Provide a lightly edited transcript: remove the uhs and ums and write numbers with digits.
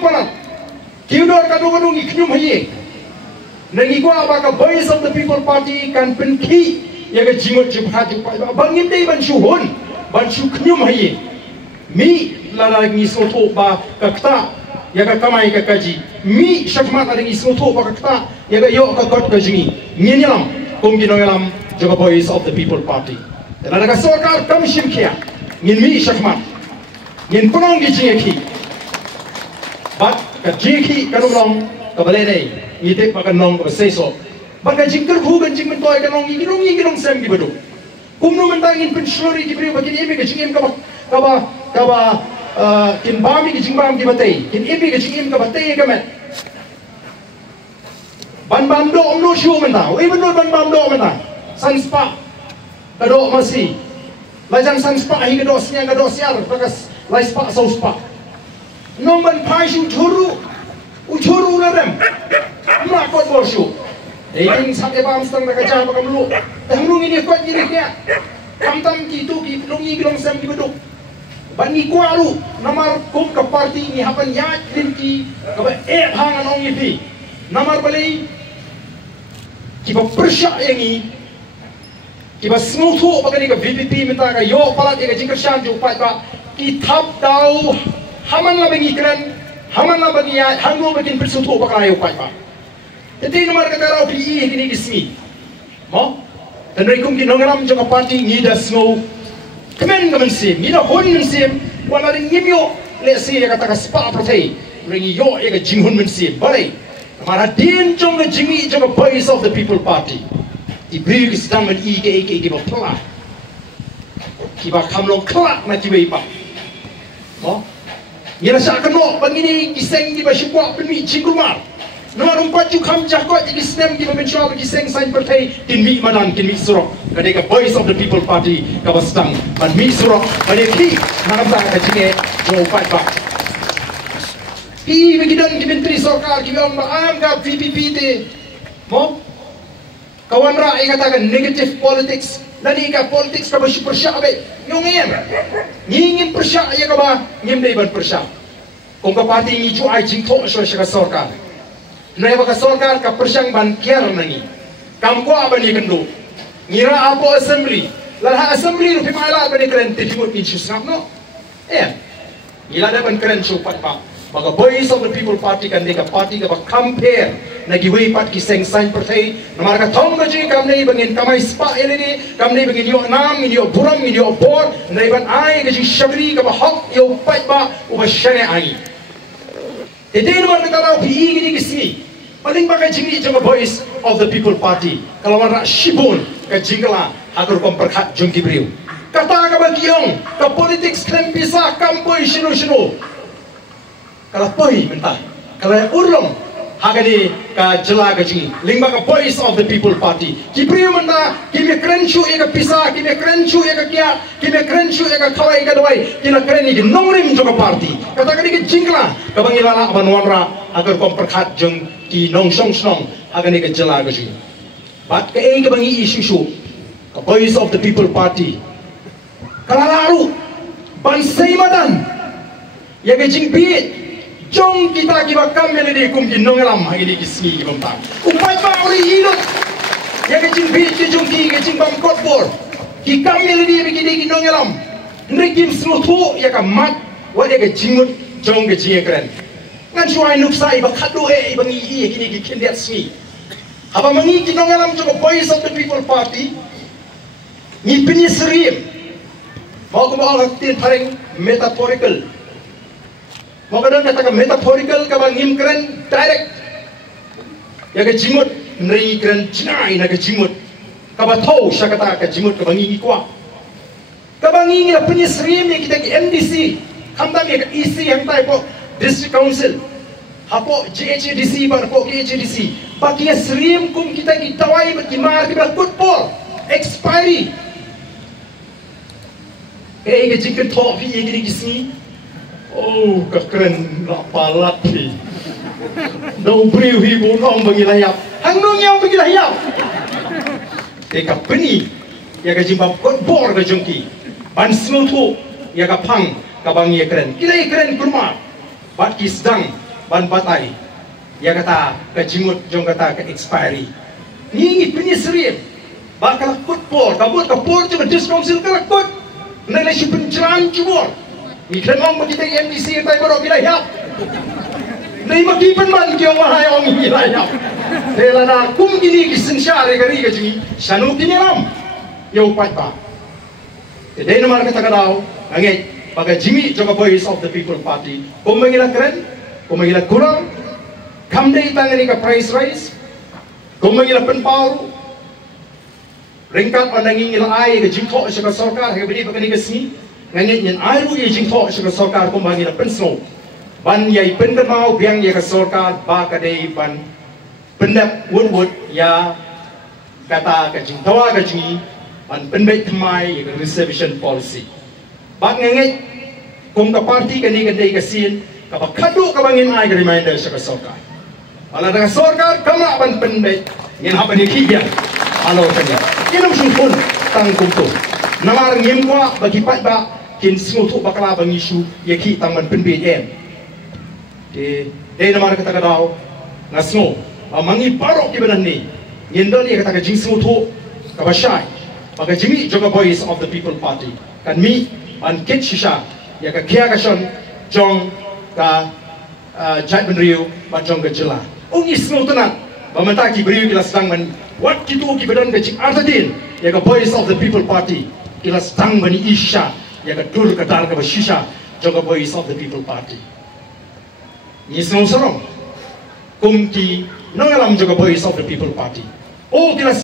panat. Kiudor kadung-kadung iknyum haye. Nangi gua apa ka Voice of the People Party kan penki ya ga jimut jubhat jupai bangim dei ban shuhun ban shu knyum haye. Mi lara ngi soto ba kakta ya ga kamai ka kaji. Mi shakmat ada ngi soto ba kakta ya ga yo ka got ka jingi. Nyenyalam kum ginongalam jaga Voice of the People Party. Lara ka sokar kam shimkia. Ngin mi shakmat. Ngin punong gi jingeki. Bat ka jingeki kanulong ka balene ngite pa kanong ka seso. Bat ka jingker hu kan jing mentoy kanong igirong sem gi badu. Kumno mentangin pensyori gi brio bakin imi ka jingim ka ba kin bami gi jingbam gi batay. Kin imi ka jingim ka batay ka met. Ban bam do no shu menta. Even no ban bam do menta. Sanspa ka do masi. Lajan sanspa hi ka do siang ka do siar pakas laispa sauspa. Nomban paishu uchuru larem makot boshu ding sate bam stang daga jaba kamlu tamlung ini kot ini kya tam kitu ki lungi gilong sam ki beduk bani kwalu namar kum ka party ni hapan yat linki ka ba hangan ong ipi namar balai ki ba persya yangi ki ba smutu bagani ka VPP minta ka yo palat ka jingkar shan ju pat ba ki thap dau haman la bengi kran haman la bagi ya hango bakin persutu bakalayo pai pa ete nomor kata rau pi kini kismi mo tanai kum ki nongaram jo party ngida snow kemen gaman sim ngida hon sim wala ring ngimyo le si ya kata ka spa prothei ring yo ya ka jinghun men sim bare mara din jong ga jingi jo Voice of the People Party di brig stang met ike ki ba pla ki ba kamlong klak na ki wei pa mo Yara sa kano pangini kiseng di ba shukwa penmi cingkumar. Nama rumpat ju kam jakot di snem di pemensua bagi kiseng sain partai tin mi madan tin mi surok. Kadeka Voice of the People Party kabastang ban mi surok kadeki nakam ka jinge jo pat ba. Pi begidan di menteri sarkar ki on am ka VPP te. Mo kawan ra katakan negative politics. Lani ka politics ka ba persya be yung ngem ngingim persya ya ka ba ngem dei ban persya kung ka party ngi ju ai jing tho so ka sarkar na ba ka sarkar ka persyang ban kiar nangi kam ko abani kendo ngira apo assembly lalha assembly ru pimala ba ni kren timut ni chusap no ila da ban kren so pat pa maka Voice of the People Party kan deka party ka ba compare nagi way pat ki seng sign partai namar ka thong ga ji kam nei bangin kamai spa eleni kam nei bangin yo nam ni yo buram ni yo bor nei ban ai ga ji shabri ka ba hok yo pat ba u ba shane ai ete namar ka tara pi gini kismi paling ba ka jingi jong Voice of the People Party kalau mara shibun ka jingla agar kom perkhat jong kibriu kata ka ba kiong ka politics klem bisa kampoi shino kalau poi mentah kalau urlong hagani ka jela gaji lingba ka Voice of the People Party kipriu menta kimi krenchu ega pisa kimi krenchu ega kya kimi krenchu ega kawai ka doi kila kreni ki nongrim joka party kata kani ki jingla ka bangilala abanwanra agar kom perkhat jeng ki nongsong hagani ka jela gaji bat ka ega bangi isu ka Voice of the People Party kalalaru ban seimadan ya ga jingbi Jong kita kiba kamel di kum ki nongalam hagini kismi ki bamta. Upai ba ori ilot. Ya ke jing bit ki jong ki jing bam kotbor. Ki kamel di bikini ki nongalam. Nrikim smutu ya ka mat wa ya ke jingut jong ke jinge kren. Ngan suai nuksa iba khadu iba ngi kini ki kendiat smi. Haba mangi ki nongalam jong Voice of the People Party. Ni pinisrim. Mau ko ba tin pareng metaphorical. Makanya katakan metaphorical kabang ngim keren direct. Ya ke jimut nri keren jinai na ke jimut. Kabatau siya kata ke jimut kabang ngi kwa. Kabang ngi na penyesrim ni kita ke MDC. Hamdam ya ke EC yang tay po District Council. Hapo GHDC bar po GHDC. Baki srim kum kita ki tawai bakimar kita football expiry. Ke jingken topi yang gini kisni. Oh, kekeren nak palat ni. Dau priu hibu nong bagi layap. Hang nong yang bagi layap. Teka peni ya ka jimbab kot bor ka jongki. Ban smutu ya ka pang ka bang ye keren. Kila ye keren kurma. bat kisdang ban batai ya kata ke jimut jong kata ke expiry ngingi penyesrian bakal football kabut kapur cuma diskomsil kalakut nilai si penceran cubor ikan ong begitu MDC yang tayo bila ya nai magipan man kyo mahai ong hilayap dela na kum gini kisensyari kari kajungi sanu kinyalam yo patpa today naman kata kadaw angit baga Jimmy Joka Voice of the People Party kung mangilang keren kung mangilang kurang kamday tangan ka price rise kung mangilang penpaw ringkat o nangingilang ay ka jingko siya ka sorkar hanggang bini pagkani kasni ngangit yan ay ru yung jingko siya ka sorkar kung mangilang pensno ban yay pendamaw biyang ya ka sorkar baka day ban pendap wood ya kata ka jingtawa ka jingi ban penbait tamay ya ka reservation policy bak ngengit kung ka party kani kanday kasin kapag kado ka bangin ay ka reminder sa kasorkar wala na kasorkar kama ban penbait ngin hapan ikigyan alo kanya kinam sungkun tang kumto namar ngim kwa bagi pat ba kin smutu bakala bang isu yaki tang ban penbait em de namar kata kadaw ngasno amangi barok kibanan ni ngindol ya kata ka jing smutu kabashay baga Jimmy Joka Voice of the People Party kan mi an kit shisha ya ka kia ka shon jong ka jat benriu ba jong ka jela ung isno tanan ba mata ki beriu kila sedang man wat kitu ki badan ka cik artadin ya ka Voice of the People Party kila sedang bani isha ya ka dur ka dal ka ba shisha jong ka Voice of the People Party isno sarong kum ki nangalam Joka Voice of the People Party o kila